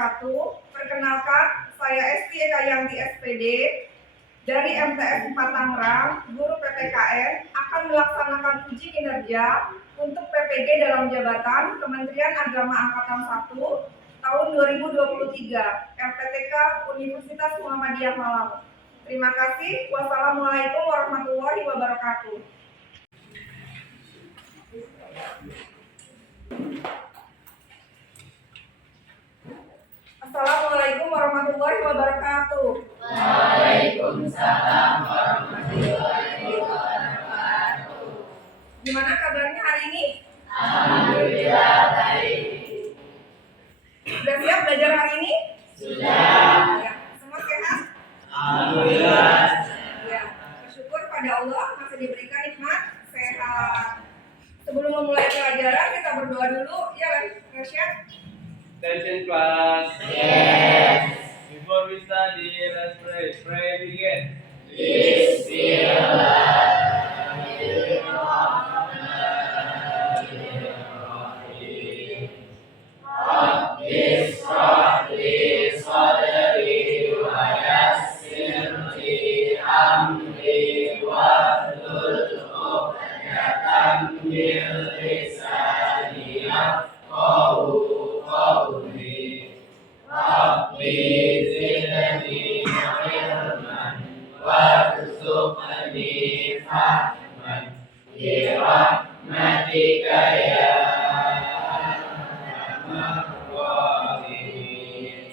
wabarakatuh. Perkenalkan, saya Esti Ekayanti SPD dari MTS 4 Tangerang, guru PPKN, akan melaksanakan uji kinerja untuk PPG dalam jabatan Kementerian Agama Angkatan 1 tahun 2023, LPTK Universitas Muhammadiyah Malang. Terima kasih. Wassalamualaikum warahmatullahi wabarakatuh. Assalamualaikum warahmatullahi wabarakatuh. Waalaikumsalam warahmatullahi wabarakatuh. Gimana kabarnya hari ini? Alhamdulillah baik. Sudah siap belajar hari ini? Sudah. Ya, semua sehat? Alhamdulillah. Ya, bersyukur pada Allah masih diberikan nikmat sehat. Sebelum memulai pelajaran kita berdoa dulu, ya Rasya? Attention class. Yes. Before we study, let's pray. Pray begin. Bismillahirrahmanirrahim. Rabbis shrah li sadri wa yassir li amri wahlul 'uqdatam min lisani yafqahu qawli. Rabbi zidni ilman warzuqni fahman bi rahmatika ya arhamar rahimin.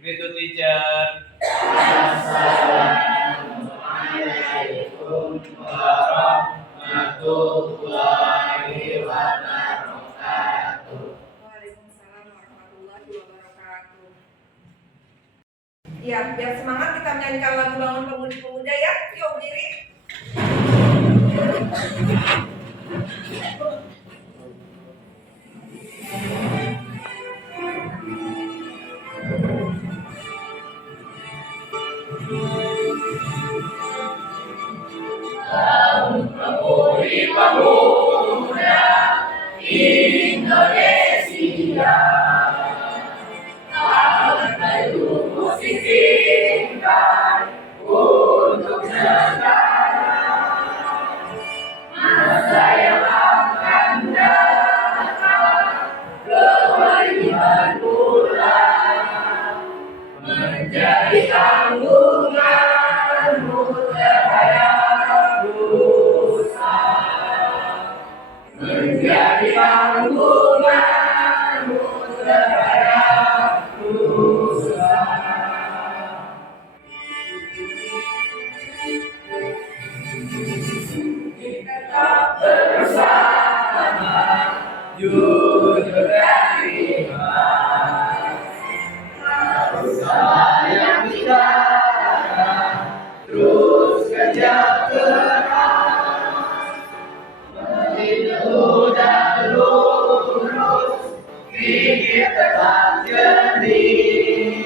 Give it to teacher. Assalamualaikum warahmatullahi wabarakatuh. Waalaikumsalam warahmatullahi wabarakatuh. Ya, biar semangat kita menyanyikan lagu Bangun Pemudi-Pemuda ya. Yuk berdiri. Pemudi-pemuda Indonesia, tak perlu musisikan untuk negara. Masa yang akan datang kewajiban pula menjadi tanggunganmu terhadap nusa, menjadi tanggunganmu terhadap nusa. Tetap bersama, jujur dan ikhlas. Bersama yang bicara, terus kerja keras, menjauh dan lurus, pikir tetap jernih.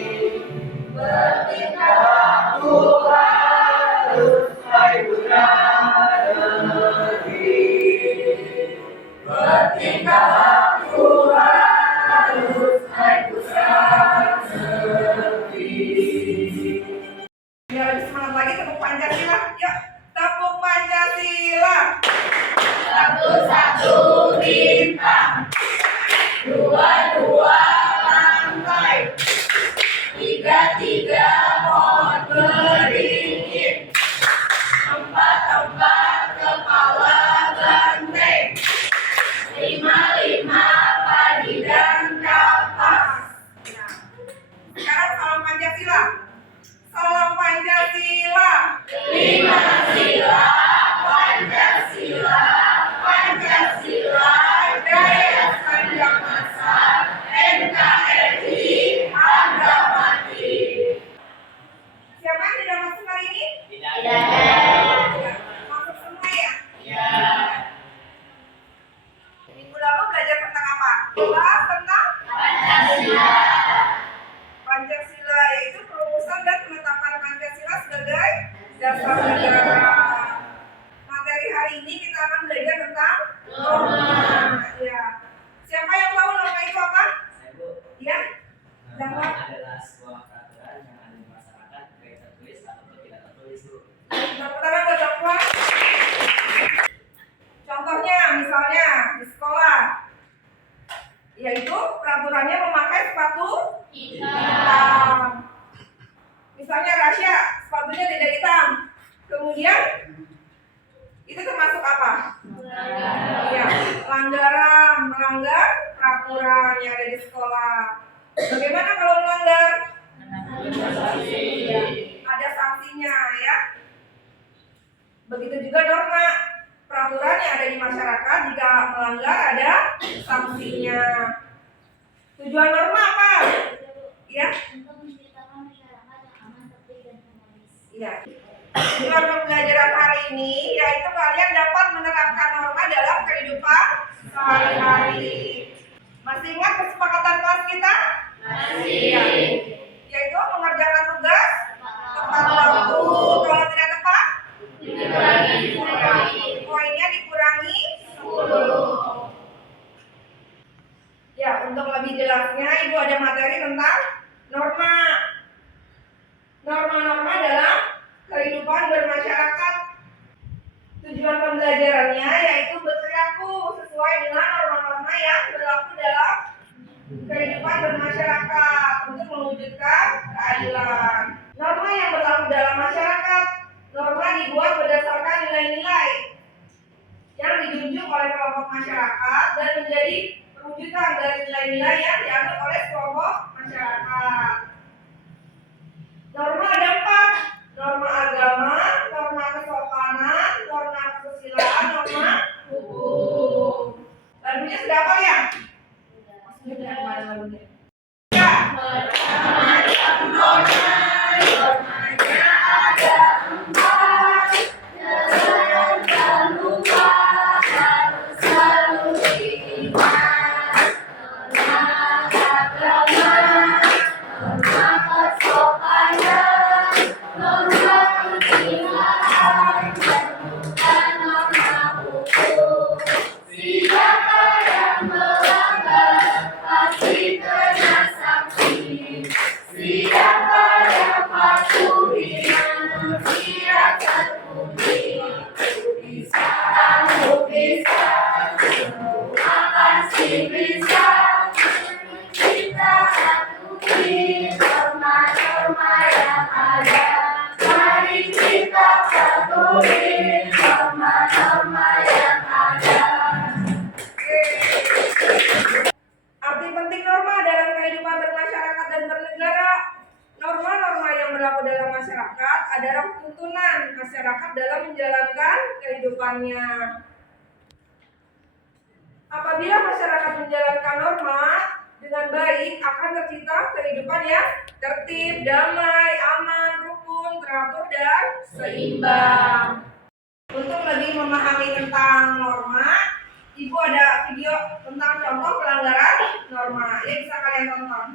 Bertingkah laku harus baik putra negeri. Bertingkah laku harus baik putra negeri. Biar lebih semangat lagi tepuk Pancasila. Yuk, tepuk Pancasila. Satu-satu bintang, dua-dua lantai, tiga-tiga pohon beringin, empat-empat kepala banteng, lima-lima padi dan kapas. Nah, sekarang salam Pancasila. Salam Pancasila. Lima sila Pancasila, Pancasila jaya sepanjang masa, NKRI harga mati. Norma adalah sebuah peraturan yang ada di masyarakat, baik tertulis ataupun tidak tertulis, Bu. Tepuk tangan buat Norma. Contohnya misalnya di sekolah, yaitu peraturannya memakai sepatu hitam. Misalnya Rasya, sepatunya tidak hitam. Kemudian itu termasuk apa? Iya, pelanggaran, melanggar peraturan yang ada di sekolah. Bagaimana kalau melanggar? Ya, ada sanksinya ya. Begitu juga norma, peraturan yang ada di masyarakat jika melanggar ada sanksinya. Tujuan norma apa? Ya. Iya. Tujuan pembelajaran hari ini yaitu kalian dapat menerapkan norma dalam kehidupan sehari-hari. Masih ingat kesepakatan kelas kita? Masih. Iya. Yaitu mengerjakan tugas tepat waktu. Kalau tidak tepat, poinnya dikurangi 10. Ya, untuk lebih jelasnya Ibu ada materi tentang norma. Norma-norma dalam kehidupan bermasyarakat. Tujuan pembelajarannya yaitu berperilaku sesuai dengan norma-norma yang berlaku dalam kehidupan bermasyarakat untuk mewujudkan keadilan. Norma yang berlaku dalam masyarakat, norma dibuat berdasarkan nilai-nilai yang dijunjung oleh kelompok masyarakat dan menjadi perwujudan dari nilai-nilai yang dianut oleh kelompok masyarakat. Norma ada 4, norma agama, norma kesopanan, norma kesusilaan, norma hukum. Lagunya sudah apa ya? Sudah, mana lagunya? Ya. Normanya ada 4, jangan lupa harus selalu diingat. Norma agama, norma kesopanan, norma kesusilaan, dan bukan norma hukum. Siapa yang melanggar pasti kena sanksi. Siapa yang patuhi manusia terpuji. Bisa, kamu bisa, semua pasti bisa. Kita atuhi norma-norma yang ada. Mari kita patuhi norma-norma yang ada. Arti penting norma dalam kehidupan bermasyarakat dan bernegara. Norma-norma yang berlaku dalam masyarakat adalah tuntunan masyarakat dalam menjalankan kehidupannya. Apabila masyarakat menjalankan norma dengan baik, akan tercipta kehidupan yang tertib, damai, aman, rukun, teratur, dan seimbang. Untuk lebih memahami tentang norma, Ibu ada video tentang contoh pelanggaran norma. Ya, bisa kalian tonton.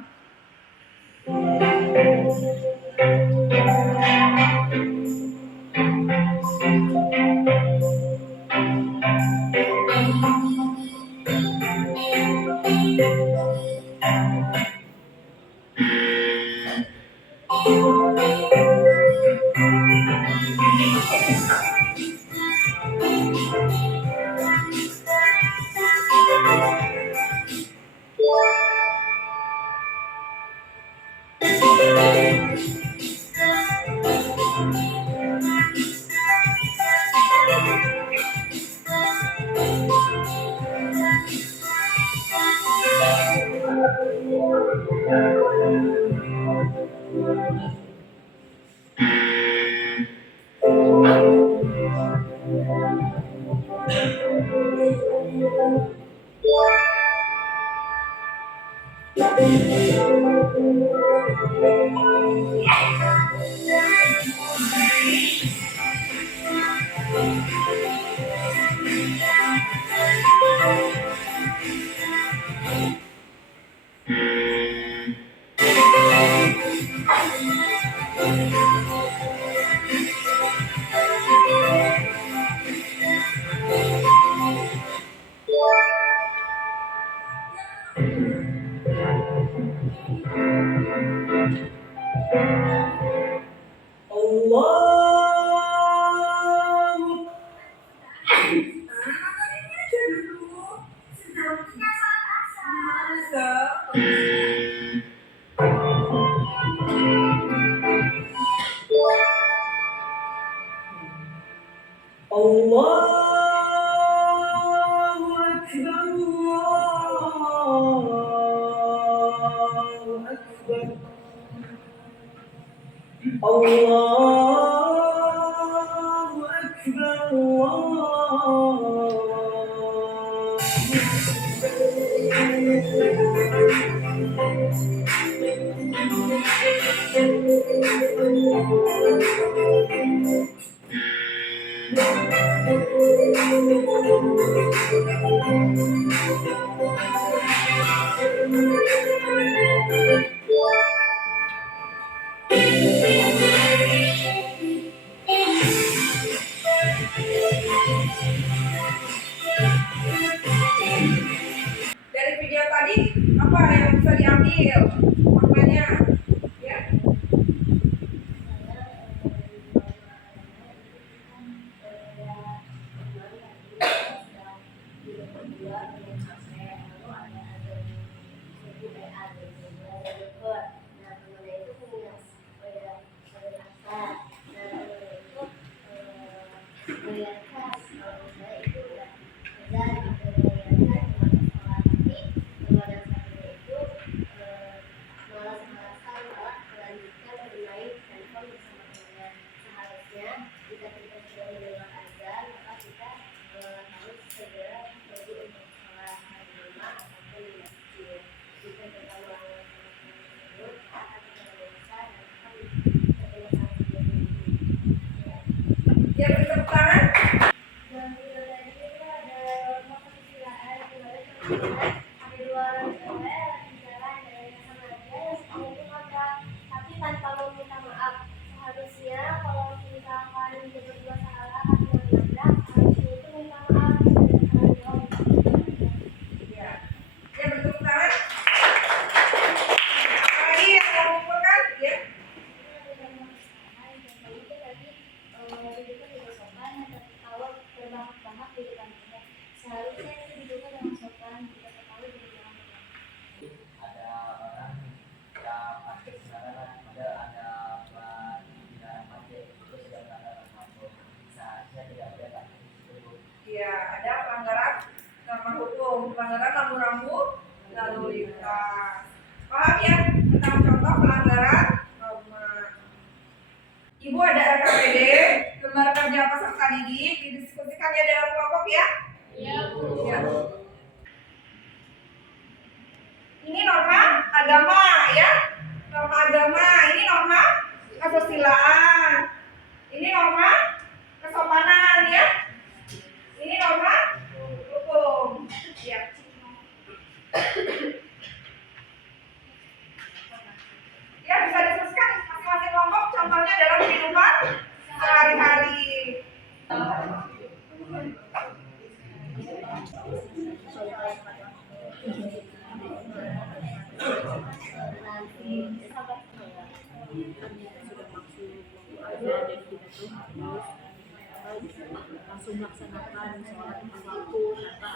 Allahu Akbar, Allah. Dari video tadi apa yang bisa diambil maknanya ya? Ya, beri tepuk tangan. Tapi tanpa meminta maaf. Seharusnya kalau misalkan kita berdua salah atau menabrak, harusnya itu minta maaf dan tanggung jawab. Ya, ya beri tepuk tangan. Apalagi yang mau mengumpulkan ya? Seharusnya itu diduga dengan sopan, tidak terlalu berlebihan. Ada orang yang pakai sembarangan, padahal ada dilarang pakai, itu sudah melanggar hukum. Seharusnya tidak boleh pakai itu. Ya, ada pelanggaran norma hukum, pelanggaran rambu-rambu lalu lintas. Paham ya tentang contoh pelanggaran norma? Ibu ada RKPD, lembar kerja peserta didik, didiskusikan ya dalam kelompok ya? Iya, Bu. Ya. Ini norma agama ya, norma agama. Ini norma kesusilaan. Ini norma kesopanan ya. Ini norma hukum. Ya. Ya, bisa diskusikan masing-masing kelompok contohnya dalam kehidupan sehari-hari. langsung melaksanakan sholat tepat waktu tanpa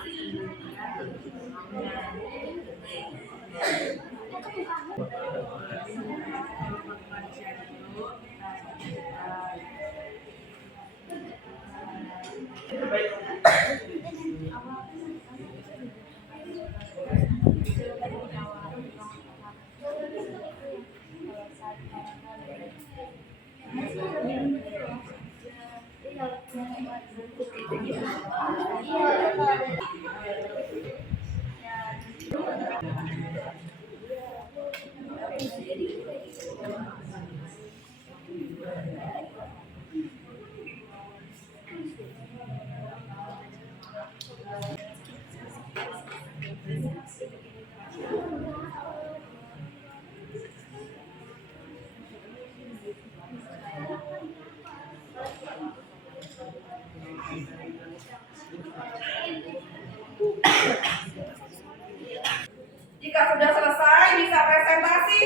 Jika sudah selesai, bisa presentasi.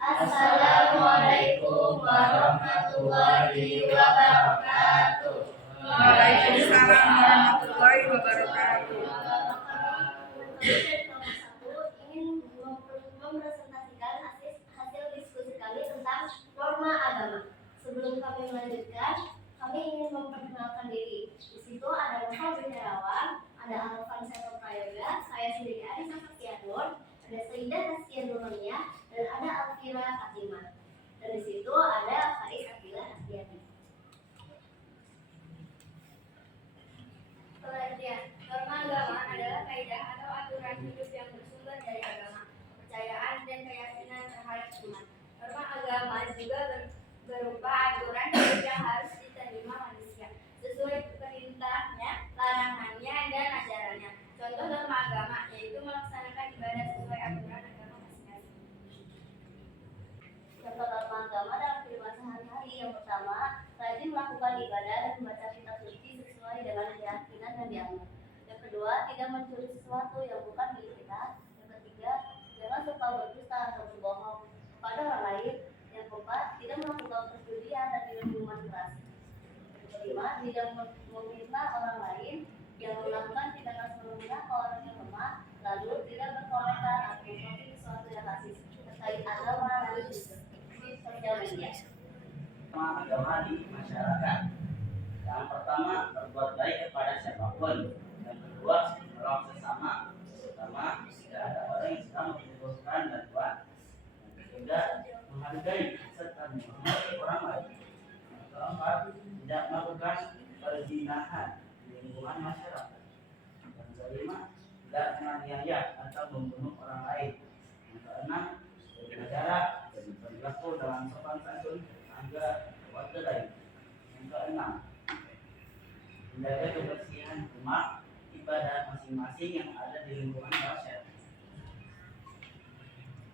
Assalamualaikum warahmatullahi wabarakatuh. Waalaikumsalam warahmatullahi wabarakatuh. Ingin mempresentasikan hasil diskusi kami tentang norma agama. Sebelum kami melanjutkan, kami ingin memperkenalkan diri. Di situ ada Muhammad Herawan, ada Alvan Seto Prayoga, saya sendiri Arisa Sakyana. mencuri sesuatu yang bukan milik kita. Yang ketiga, jangan suka berdusta atau berbohong kepada orang lain. Yang keempat, tidak melakukan perjudian dan tidak minuman keras. Yang kelima, tidak memfitnah orang lain, yang melakukan tindakan sebelumnya ke orang yang lemah, lalu tidak berkomentar atau mengkritik sesuatu yang rasis terkait agama dan di sosial media. Agama di masyarakat. Yang pertama, berbuat baik kepada siapapun. Yang kedua, menolong sesama, terutama jika ada orang yang sedang membutuhkan bantuan. Yang ketiga, menghargai serta menghormati orang lain. Yang keempat, tidak melakukan perzinahan di lingkungan masyarakat. Yang kelima, tidak menganiaya atau membunuh orang lain. Yang keenam, jaga jarak dan berlaku dalam sopan santun agar warga lain. Yang keenam, menjaga kebersihan rumah ibadah masing-masing yang ada di lingkungan masyarakat.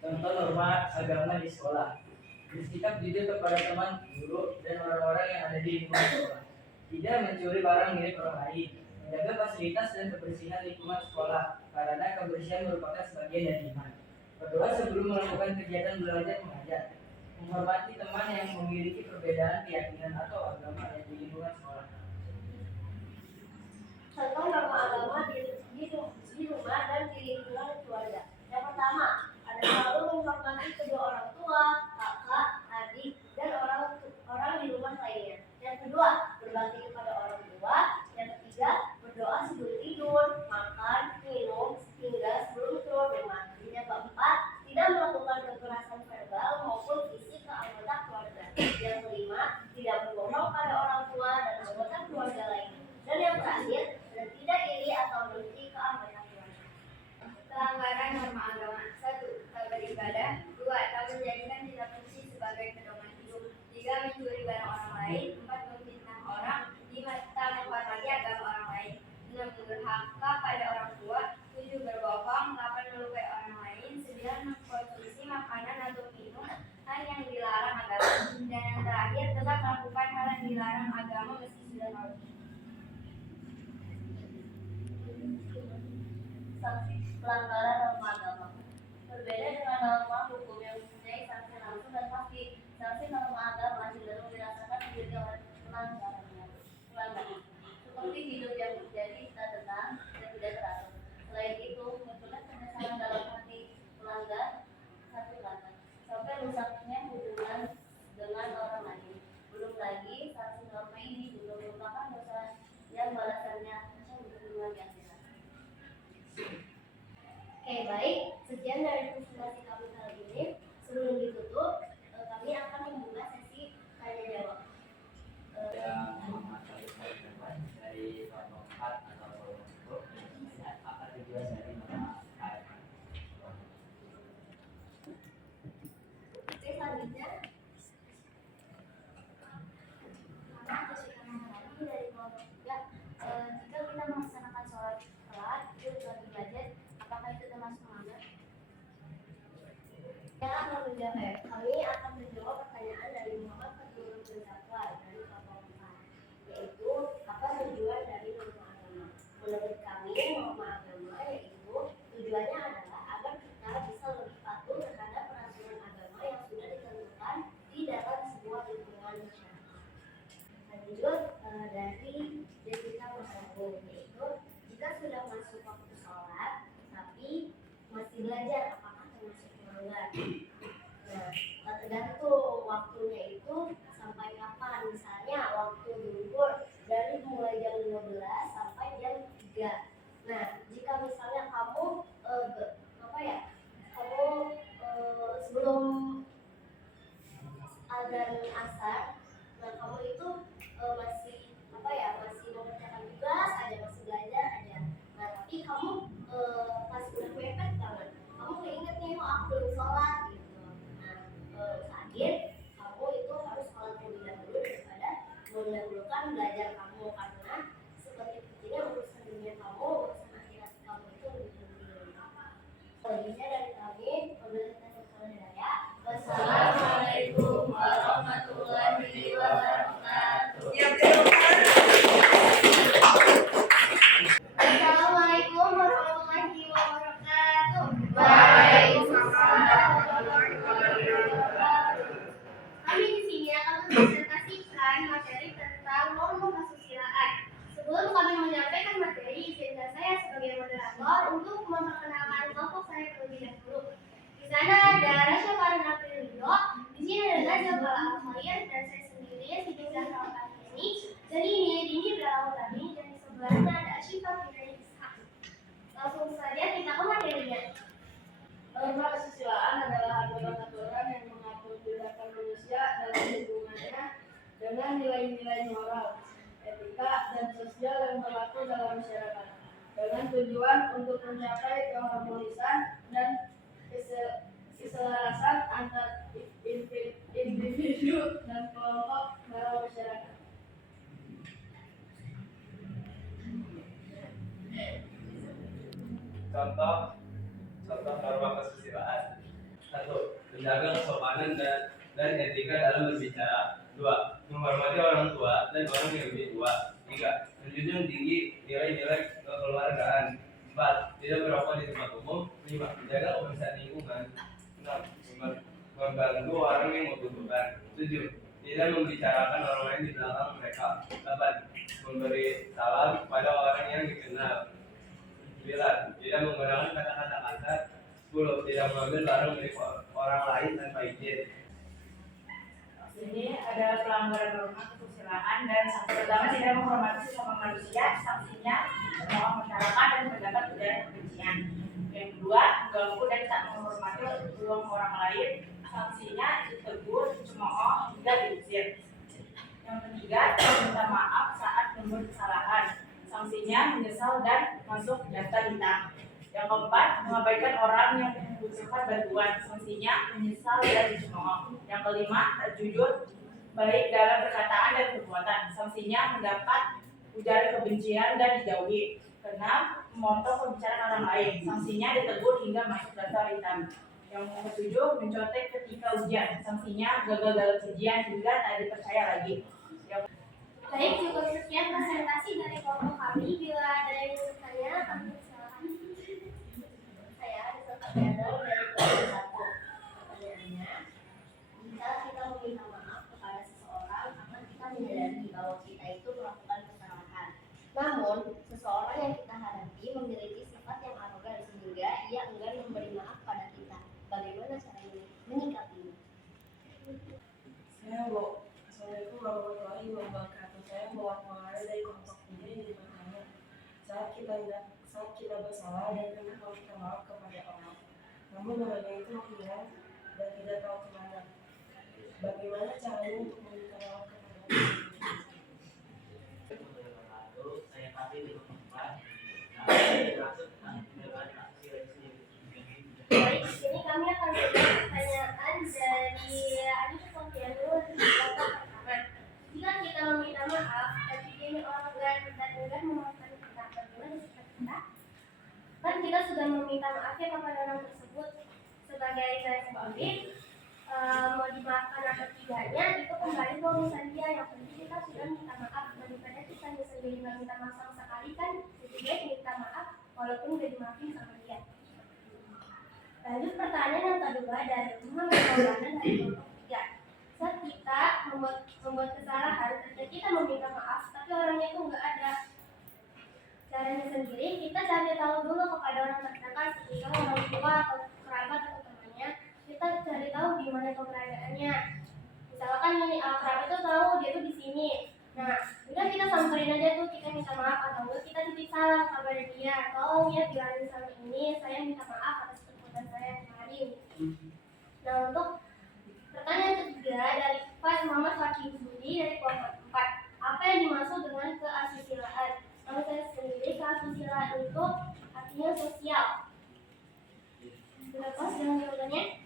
Contoh norma agama di sekolah. Bersikap jujur kepada teman, guru, dan orang-orang yang ada di lingkungan sekolah. Tidak mencuri barang milik orang lain. Menjaga fasilitas dan kebersihan lingkungan sekolah, karena kebersihan merupakan sebagian dari iman. Berdoa sebelum melakukan kegiatan belajar mengajar. Menghormati teman yang memiliki perbedaan keyakinan atau agama yang di lingkungan sekolah. Contoh norma agama di rumah dan di lingkungan keluarga. Yang pertama, ada selalu menghormati kedua orang tua, kakak, adik, dan orang di rumah lainnya. Yang kedua, berbakti kepada orang tua. Yang ketiga, berdoa sebelum tidur, makan, minum, hingga sebelum keluar rumah. Yang keempat, tidak melakukan kekerasan verbal maupun fisik ke anggota keluarga. Yang kelima, tidak berbohong pada orang tua dan anggota keluarga lainnya. Dan yang terakhir, tidak iri atau dengki ke anggota keluarga. Pelanggaran norma agama. 1. Tak beribadah. 2. Tak menjadikan kita fungsi sebagai pedoman hidup. 3. Mencuri barang orang lain. 4. Memfitnah orang. 5. Tak menghormati agama orang lain. 6. Durhaka pada orang tua. 7. Berbohong. 8. Melukai orang lain. 9. Mengkonsumsi makanan atau minum hal yang dilarang agama. Dan yang terakhir, tetap melakukan hal yang dilarang agama meski sudah tahu. Sanksi pelanggaran norma agama. Berbeda dengan norma hukum yang mempunyai sanksi langsung dan pasti, sanksi norma agama cenderung dirasakan sendiri oleh pelanggarannya. Seperti hidup yang menjadi tak tenang dan tidak teratur. Selain itu, munculnya penyesalan dalam hati pelanggar satu kata, sampai rusaknya hubungan dengan orang lain. Belum lagi, sanksi norma ini juga merupakan dosa yang balasannya hubungan di akhirat. Oke, baik. Sekian dari presentasi kami kali ini. Sebelum ditutup, kami akan membuka sesi tanya jawab. Dari kelompok 4 atau kelompok apa tujuan dari norma agama? Oke, selanjutnya karena kesulitan lagi dari kelompok 3, jika kita melaksanakan sholat telat itu bagi budget, apakah itu termasuk melanggar? Kami akan menjawab pertanyaan dari Muhammad Fatul Bersakwa dari kelompok 4, yaitu apa tujuan dari norma agama? Menurut kami, norma agama yaitu tujuannya adalah agar kita bisa lebih patuh terhadap peraturan agama yang sudah ditentukan di dalam sebuah lingkungan masyarakat. Lanjut dari Jessica Masagung, yaitu jika sudah masuk waktu sholat tapi masih belajar, apakah termasuk melanggar? Nah, tergantung waktunya itu sampai kapan. Misalnya waktu zuhur dari mulai jam 15 sampai jam 3. Nah, jika misalnya kamu sebelum azan asar, nah kamu itu masih mengerjakan tugas aja, masih belajar aja. Nah, tapi kamu pas udah mepet banget, kamu keinget nih, aku belum sholat gitu. Nah, akhir kamu itu harus sholat terlebih dahulu daripada mendahulukan belajar kamu, karena seperti ini urusan dunia kamu, urusan akhirat kamu itu lebih penting. Selanjutnya dari kami, wassalamualaikum warahmatullahi wabarakatuh. Ya, terima kasih. Assalamualaikum warahmatullahi dengan nilai-nilai moral, etika, dan sosial yang berlaku dalam masyarakat, dengan tujuan untuk mencapai keharmonisan dan keselarasan antar individu dan kelompok dalam masyarakat. Contoh norma kesusilaan. 1. Menjaga kesopanan dan etika dalam berbicara. 2. Menghormati orang tua dan orang yang lebih tua. 3. Menjunjung tinggi nilai-nilai kekeluargaan. 4. Tidak merokok di tempat umum. 5. Menjaga kebersihan lingkungan. 6. Membantu orang yang membutuhkan. 7. Tidak membicarakan orang lain di belakang mereka. 8. Memberi salam kepada orang yang dikenal. 9. Tidak menggunakan kata-kata kasar. 10. Tidak mengambil barang milik orang lain tanpa izin. Ini ada pelanggaran norma kesusilaan dan sanksi pertama tidak menghormati sesama manusia, sanksinya menolak masyarakat dan mendapat ujaran kebencian. Yang kedua, mengganggu dan tak menghormati ruang orang lain, sanksinya ditegur, dicemooh, hingga diusir. Yang ketiga, meminta maaf saat membuat kesalahan, sanksinya menyesal dan masuk daftar hitam. Yang keempat, mengabaikan orang yang membutuhkan bantuan, sanksinya menyesal dan dicemooh. Yang kelima, jujur baik dalam perkataan dan perbuatan, sanksinya mendapat ujaran kebencian dan dijauhi. Keenam, memotong pembicaraan orang lain, sanksinya ditegur hingga masuk daftar hitam. Yang ketujuh, mencontek ketika ujian, sanksinya gagal dalam ujian hingga tak dipercaya lagi. Baik, cukup sekian presentasi dari kelompok kami. Bila ada yang ingin bertanya, kami silakan. Saya Aristotle Theodore dari kelompok 1. Pertanyaannya, jika kita meminta maaf kepada seseorang karena kita menyadari bahwa kita itu melakukan kesalahan, namun seseorang yang kita hadapi memiliki sifat yang arogan sehingga ia enggan memberi maaf pada kita, bagaimana cara menyikapinya? Assalamualaikum warahmatullahi wabarakatuh. Saya Muhammad Muhammad dari kelompok 3 yang bertanya, saat kita bersalah dan kami meminta maaf kepada Allah, namun orangnya itu menghilang dan tidak tahu kemana. Bagaimana caranya untuk meminta maaf kepada Allah? Saya kasih di tempat. Maksud dengan aksi Baik, di sini kami akan menjawab pertanyaan dari Adi Sofianur di kelompok pertama. Jika kita meminta maaf, tapi ini orang enggan memaafkan kita, bagaimana sikap kita? Kan kita sudah meminta maaf ya kepada orang tersebut. Sebagai saya sendiri, mau dimaafkan atau tidaknya itu kembali ke urusan dia. Yang penting kita sudah minta maaf, daripada kita sendiri nggak minta maaf sama sekali, kan lebih baik minta maaf walaupun udah dimaafin sama dia. Lanjut pertanyaan yang kedua dari Muhammad Maulana dari kelompok 3. Saat kita membuat kesalahan, ketika kita meminta maaf, tapi orangnya itu nggak ada caranya sendiri, kita cari tahu dulu kepada orang terdekat, seperti orang tua atau kerabat atau temannya. Kita cari tahu di mana keberadaannya. Misalkan ini kerabat itu tahu dia tuh di sini. Nah, udah kita samperin aja tuh, kita minta maaf atau enggak kita titip salam kepada dia. Tolong ya bilangin sama ini, saya minta maaf atas perbuatan saya kemarin. Nah, untuk pertanyaan ketiga dari Pak Muhammad Fakih Budi dari kelompok 4. Apa yang dimaksud dengan keasusilaan? Kalau saya sendiri, keasusilaan itu artinya sosial. Sudah pas dengan jawabannya?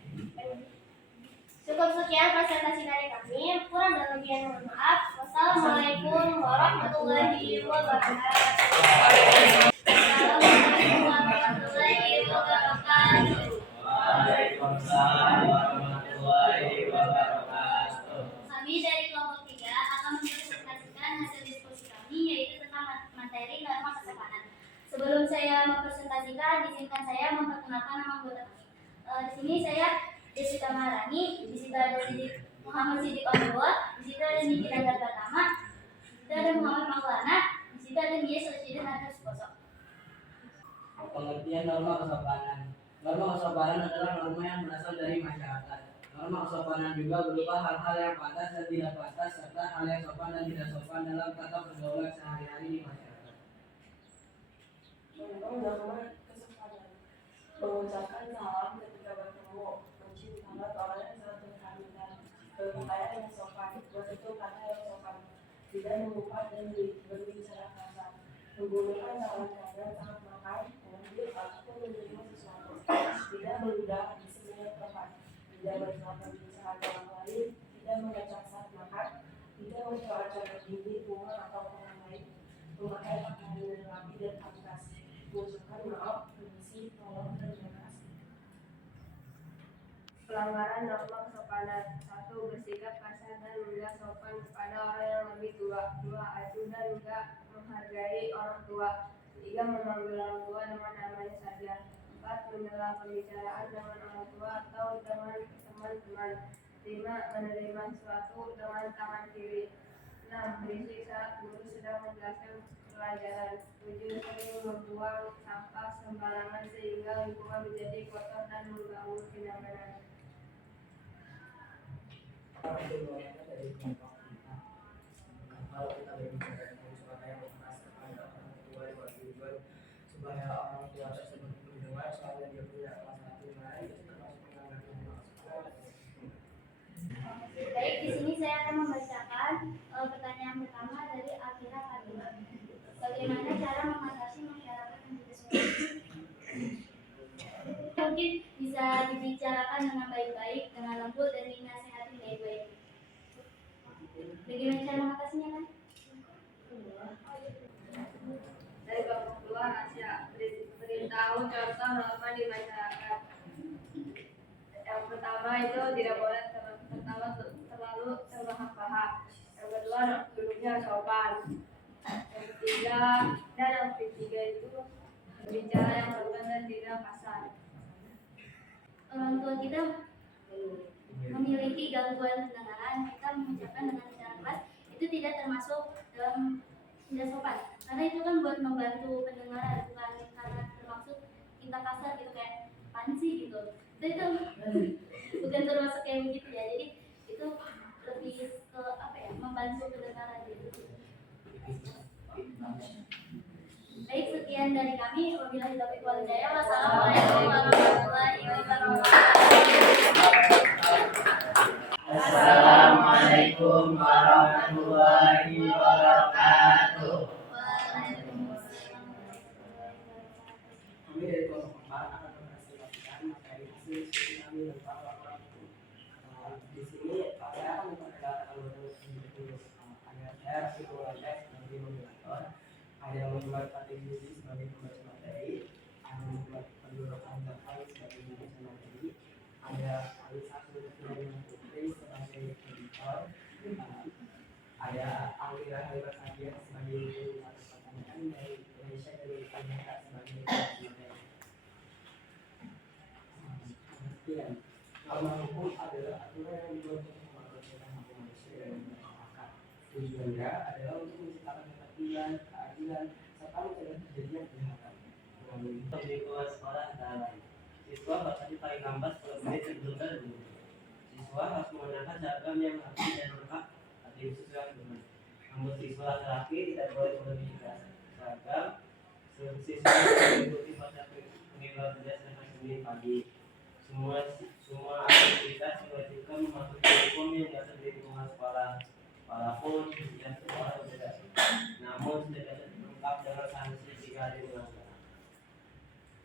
Cukup sekian presentasi dari kami. Kurang dan lebihnya mohon maaf. Wassalamualaikum warahmatullahi wabarakatuh. Assalamualaikum warahmatullahi wabarakatuh. Waalaikumsalam warahmatullahi wabarakatuh. Kami dari kelompok 3 akan mempresentasikan hasil diskusi kami, yaitu tentang materi norma kesopanan. Sebelum saya mempresentasikan, izinkan saya memperkenalkan nama anggota kami. Di sini saya Jessica Maharani, di situ ada Muhammad Siddiq Abdul, di situ ada Niki Nandar Pratama, di situ ada Muhammad Maulana, di situ ada Nia Sosirin Atas Koso. Pengertian norma kesopanan. Norma kesopanan adalah norma yang berasal dari masyarakat. Norma kesopanan juga berupa hal-hal yang pantas dan tidak pantas, serta hal yang sopan dan tidak sopan dalam tata pergaulan sehari-hari di masyarakat. Contoh norma kesopanan: mengucapkan salam ketika bertemu, mencium tangan orang yang saat berhadapan, berpakaian yang sopan, bertutur kata yang sopan, tidak mengumpat dan berbicara kasar, menggunakan cara-cara sangat makar, mengambil ataupun menerima sesuatu, tidak meludah di semua tempat, tidak melakukan usaha orang lain, tidak mengecap saat makan, tidak mencela-cela diri, bunga atau orang lain, memakai pakaian yang rapi dan pantas, mengucapkan maaf, permisi, tolong, dan terima kasih. Pelanggaran norma kesopanan. 1. Bersikap kasar dan enggak sopan kepada orang yang lebih tua. 2. Acuh dan enggak menghargai orang tua. 3. Memanggil orang tua dengan namanya saja. 4. Menyela pembicaraan dengan orang tua atau dengan teman-teman. 5. Menerima sesuatu dengan tangan kiri. 6. Berisik saat guru sedang menjelaskan pelajaran. 7. Sering membuang sampah sembarangan sehingga lingkungan menjadi kotor dan mengganggu kenyamanan. Dari kelompok kita. Kalau kita berbicara tentang supaya keras kepada orang tua di bawah tujuan supaya orang tua tersebut mendengar soal yang dia punya salah satu lain itu termasuk pelanggaran norma kesopanan. Baik, di sini saya akan membacakan pertanyaan pertama dari Alvira Fatima. Bagaimana cara mengatasi masyarakat yang tidak sesuai? Mungkin bisa dibicarakan dengan baik-baik, dengan lembut dan dinasihati baik-baik. Bagaimana cara mengatasinya kan? Dari kelompok 2, Rasya, beritahu contoh norma di masyarakat. Yang pertama itu tidak boleh terlalu terbahak-bahak. Yang kedua, duduknya sopan. Yang ketiga itu berbicara yang sopan dan tidak kasar. Orang tua kita memiliki gangguan pendengaran, kita mengucapkan dengan cara keras itu tidak termasuk dalam tidak sopan. Karena itu kan buat membantu pendengaran, bukan karena termasuk kita kasar gitu kayak panci gitu. Itu bukan termasuk kayak begitu ya. Jadi itu lebih ke apa ya, membantu pendengaran gitu. Baik, sekian dari kami. Wabillahi taufiq wal hidayah. Wassalamualaikum warahmatullahi wabarakatuh. Assalamualaikum warahmatullahi wabarakatuh. Kami dari kelompok 4 akan mempresentasikan materi hasil diskusi kami tentang laporan hukum. Di sini saya akan memperkenalkan alur ada saya Rafiqul Wajah sebagai moderator, ada yang membuat Fatih sebagai pembaca materi, ada yang membuat pendudukan Zafar sebagai pembaca materi, ada Alisa Sulaiman Putri sebagai editor, ada Alira Halimah Sadia sebagai pertanyaan dari Indonesia dari Indonesia sebagai pembaca materi. Kemudian, norma hukum adalah aturan yang dibuat untuk mengatur hak manusia dan masyarakat. Tujuannya adalah untuk menciptakan ketertiban, keadilan, serta mencegah terjadinya kejahatan. Di kelas sekolah dan siswa bertanya paling lambat 10 menit sebelum guru. Siswa harus menggunakan seragam yang rapi dan lengkap atau khusus yang benar. Namun siswa laki-laki tidak boleh melebihi seragam. Siswa mengikuti proses penilaian berdasarkan Senin pagi. Semua aktivitas diwajibkan mematuhi hukum yang diatur di lingkungan sekolah. Walaupun yang sekolah berbeda, namun tidak lengkap dengan sanksi jika ada melanggar.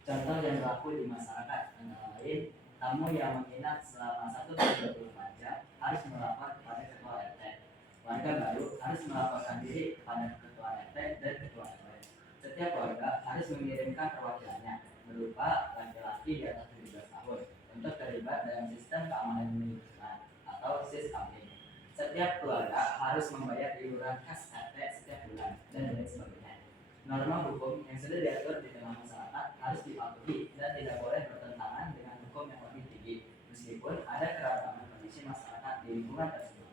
Contoh yang berlaku di masyarakat antara lain, tamu yang menginap selama 1-24 jam harus melapor kepada ketua RT. Warga baru harus melaporkan diri kepada ketua RT dan ketua RW. Setiap warga harus mengirimkan perwakilannya berupa laki-laki di atas 17 tahun untuk terlibat dalam sistem keamanan lingkungan atau SIS-KAMLIN. Setiap keluarga harus membayar iuran khas RT setiap bulan dan lain sebagainya. Norma hukum yang sudah diatur di tengah masyarakat harus dipatuhi dan tidak boleh bertentangan dengan hukum yang lebih tinggi, meskipun ada keragaman kondisi masyarakat di lingkungan tersebut.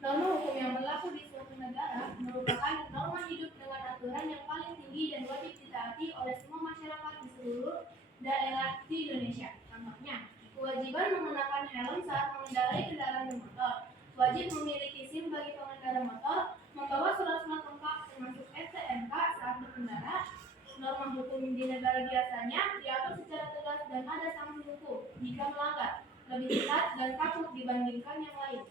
Norma hukum yang berlaku di suatu negara merupakan norma hidup dengan aturan yang paling tinggi dan wajib ditaati oleh semua masyarakat di seluruh daerah di Indonesia. Contohnya, kewajiban mengenakan helm saat mengendarai kendaraan bermotor, wajib memiliki SIM bagi pengendara motor, membawa surat-surat lengkap termasuk STNK saat berkendara. Norma hukum di negara biasanya diatur secara tegas dan ada sanksi hukum jika melanggar, lebih ketat dan kaku dibandingkan yang lain.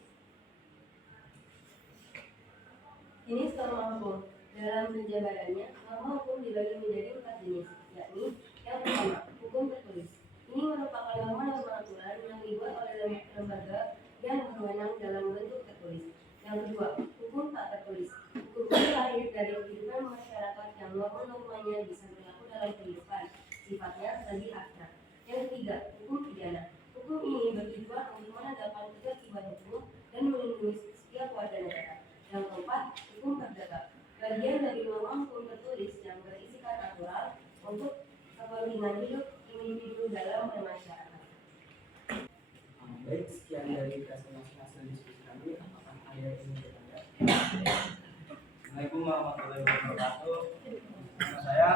Jenis norma hukum. Dalam penjabarannya, norma hukum dibagi menjadi 4 jenis, yakni yang pertama, hukum tertulis. Ini merupakan norma-norma aturan yang dibuat oleh lembaga yang berwenang dalam bentuk tertulis. Yang kedua, hukum tak tertulis. Hukum ini lahir dari kehidupan masyarakat yang norma-normanya bisa berlaku dalam kehidupan, sifatnya lebih abstrak. Yang ketiga, hukum pidana. Hukum ini bertujuan untuk menegakkan ketertiban hukum dan melindungi setiap warga negara. Yang keempat, hukum perdata. Bagian dari norma hukum tertulis yang berisikan aturan untuk kepentingan hidup individu dalam bermasyarakat. Baik, sekian dari hasil diskusi kami. Apakah ada yang ingin bertanya? Assalamualaikum warahmatullahi wabarakatuh. Nama saya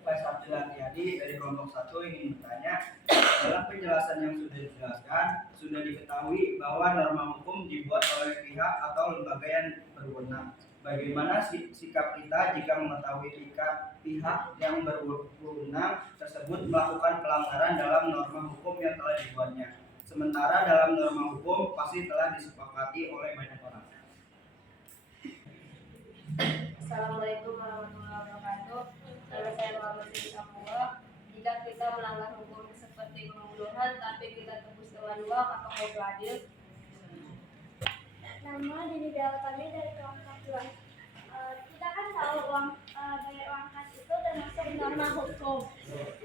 Faiz Abdul Atiadi dari kelompok 1 ingin bertanya, dalam penjelasan yang sudah dijelaskan, sudah diketahui bahwa norma hukum dibuat oleh pihak atau lembaga yang berwenang. Bagaimana sikap kita jika mengetahui pihak yang berwenang tersebut melakukan pelanggaran dalam norma hukum yang telah dibuatnya? Sementara dalam norma hukum pasti telah disepakati oleh banyak orang. Assalamualaikum warahmatullahi wabarakatuh. Nama saya Muhammad Siti Samuel. Jika kita melanggar hukum seperti pembunuhan tapi kita tebus dengan uang, apakah itu adil? Nama Dini kami dari kelompok 2. Kita kan tahu bayar uang kas itu termasuk norma hukum.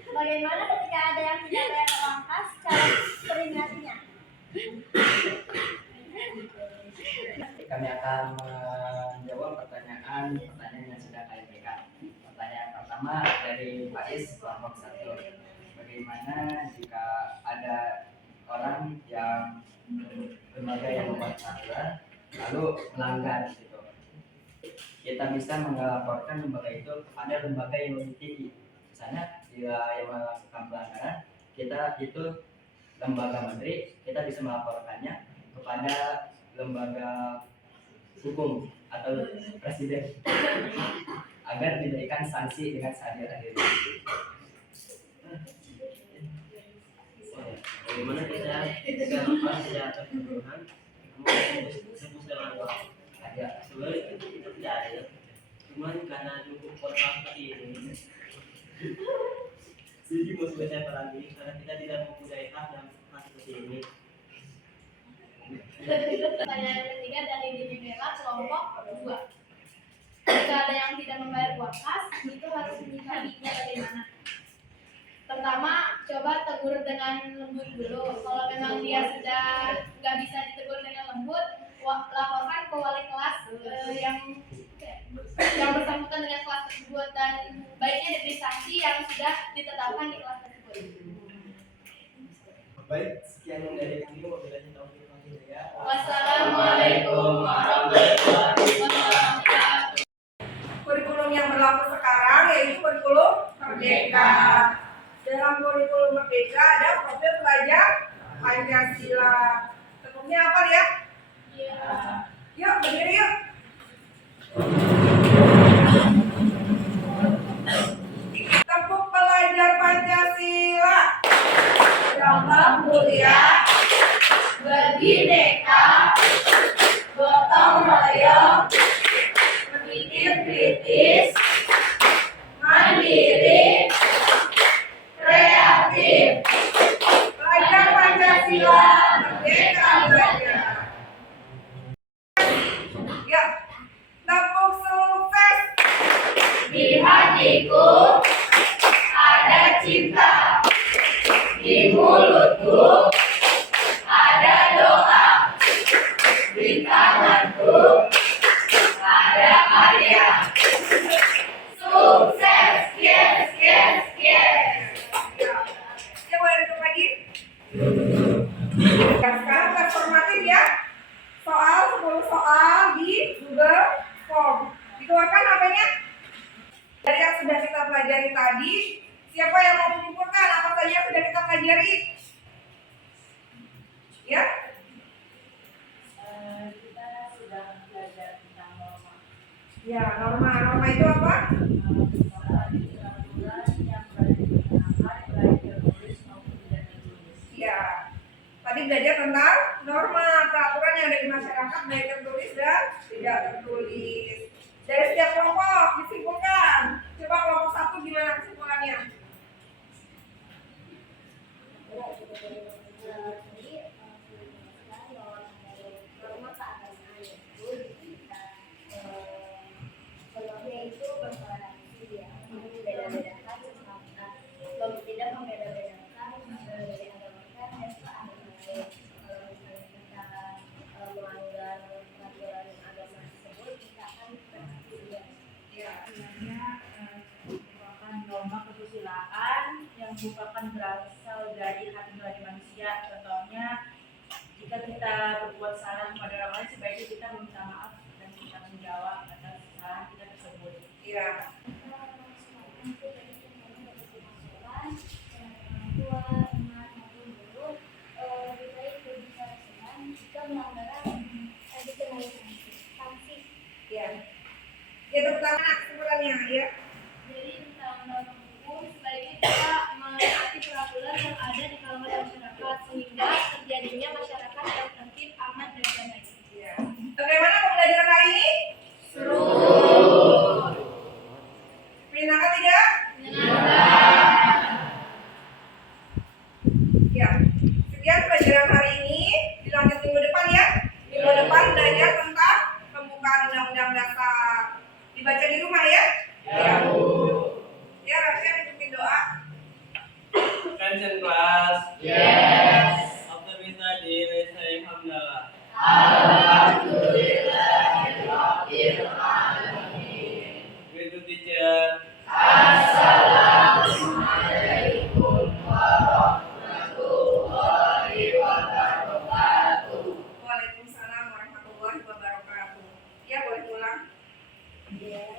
Bagaimana ketika ada yang tidak bayar uang kas, cara peringatinya? Kami akan menjawab pertanyaan yang sudah kami berikan. Pertanyaan pertama dari Pak Is, kelompok 1. Bagaimana jika ada orang yang lembaga yang membuat peraturan lalu melanggar gitu? Kita bisa melaporkan lembaga itu kepada lembaga yang lebih tinggi. Misalnya jika yang melakukan pelanggaran, kita itu lembaga menteri, kita bisa melaporkannya kepada lembaga hukum atau presiden agar diberikan sanksi dengan seadil-adilnya. Bagaimana kita melakukan kejahatan pembunuhan namun tebus dengan uang? Ada Sebenarnya itu tidak ada ya. Cuman karena cukup kota seperti ini, jadi mau saya lagi karena kita tidak mempunyai hak dan hak seperti ini. Pertanyaan ketiga dari Dini Bella, kelompok 2. Jika ada yang tidak membayar uang kas, itu harus menyikapinya bagaimana? Pertama, coba tegur dengan lembut dulu. Kalau memang dia sudah nggak bisa ditegur dengan lembut, laporkan ke wali kelas yang bersangkutan dengan kelas tersebut, dan baiknya diberi sanksi yang sudah ditetapkan di kelas tersebut. Baik, sekian dari kami. Wabillahi taufiq wal hidayah. Wassalamualaikum warahmatullahi wabarakatuh. Kurikulum yang berlaku sekarang yaitu kurikulum Merdeka. Dalam kurikulum Merdeka ada profil pelajar Pancasila. Tentunya apa ya? Yuk, berdiri yuk. Tepuk pelajar Pancasila. Dalam mulia, berbineka, gotong royong, berpikir kritis, mandiri, kreatif. Pelajar Pancasila, merdeka belajar. Ya, tepuk sukses. Di hatiku ada cinta, di mulutku ada doa, di tanganku ada karya. Sukses, yes, yes, yes. Ya, boleh duduk lagi. Sekarang tes formatif ya. Soal 10 soal di Google Form. Dikeluarkan HP-nya. Dari yang sudah kita pelajari tadi, siapa yang mau mengumpulkan apa saja yang sudah kita pelajari? Ya? Kita sudah belajar tentang norma. Ya, norma. Norma itu apa? Peraturan yang berada di tengah baik tertulis maupun tidak tertulis. Ya. Tadi Tadi belajar tentang norma peraturan yang ada di masyarakat baik tertulis dan tidak tertulis. Dari setiap kelompok disimpulkan. Coba kelompok 1 gimana kesimpulannya? Norma keagamaan itu contohnya itu bertoleransi ya, membeda-bedakan tidak membeda-bedakan dari agama kita dan ke agama lain. Kalau misalnya kita melanggar peraturan agama tersebut, kita akan terhakimi. Sebenarnya merupakan norma kesusilaan yang merupakan berasal dari hati nurani manusia. Contohnya, jika kita berbuat salah kepada orang lain, sebaiknya kita meminta maaf dan kita menjawab atas kesalahan kita tersebut. Iya. Iya. Ya terutama kesimpulannya ya. Jadi tentang norma hukum sebaiknya kita menaati peraturan yang ada di kalangan masyarakat sehingga terjadinya masyarakat yang tertib, aman dan damai. Iya. Bagaimana pembelajaran hari ini? Seru. Menyenangkan tidak? Ya. Sekian pelajaran hari ini. Dilanjut minggu depan ya. Minggu depan belajar tentang pembukaan Undang-Undang Dasar. Dibaca di rumah ya. Ya. Ya, Rasya ditutupin doa. Attention class. Yes. After we study, let's say Alhamdulillah. With the teacher. Waalaikumsalam warahmatullahi wabarakatuh. Ya, boleh pulang. Ya.